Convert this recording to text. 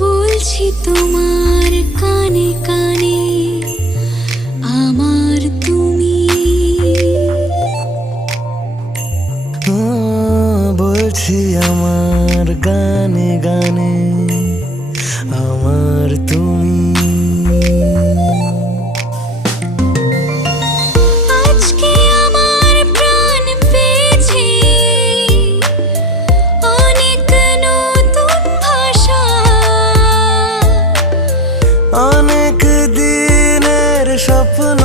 বলছি তোমার কানে কানে আমার তুমি। বলছি আমার গানে গানে আমার তুমি। আজকে আমার প্রাণ পেয়েছে অনেক নতুন ভাষা, অনেক দিনের স্বপ্ন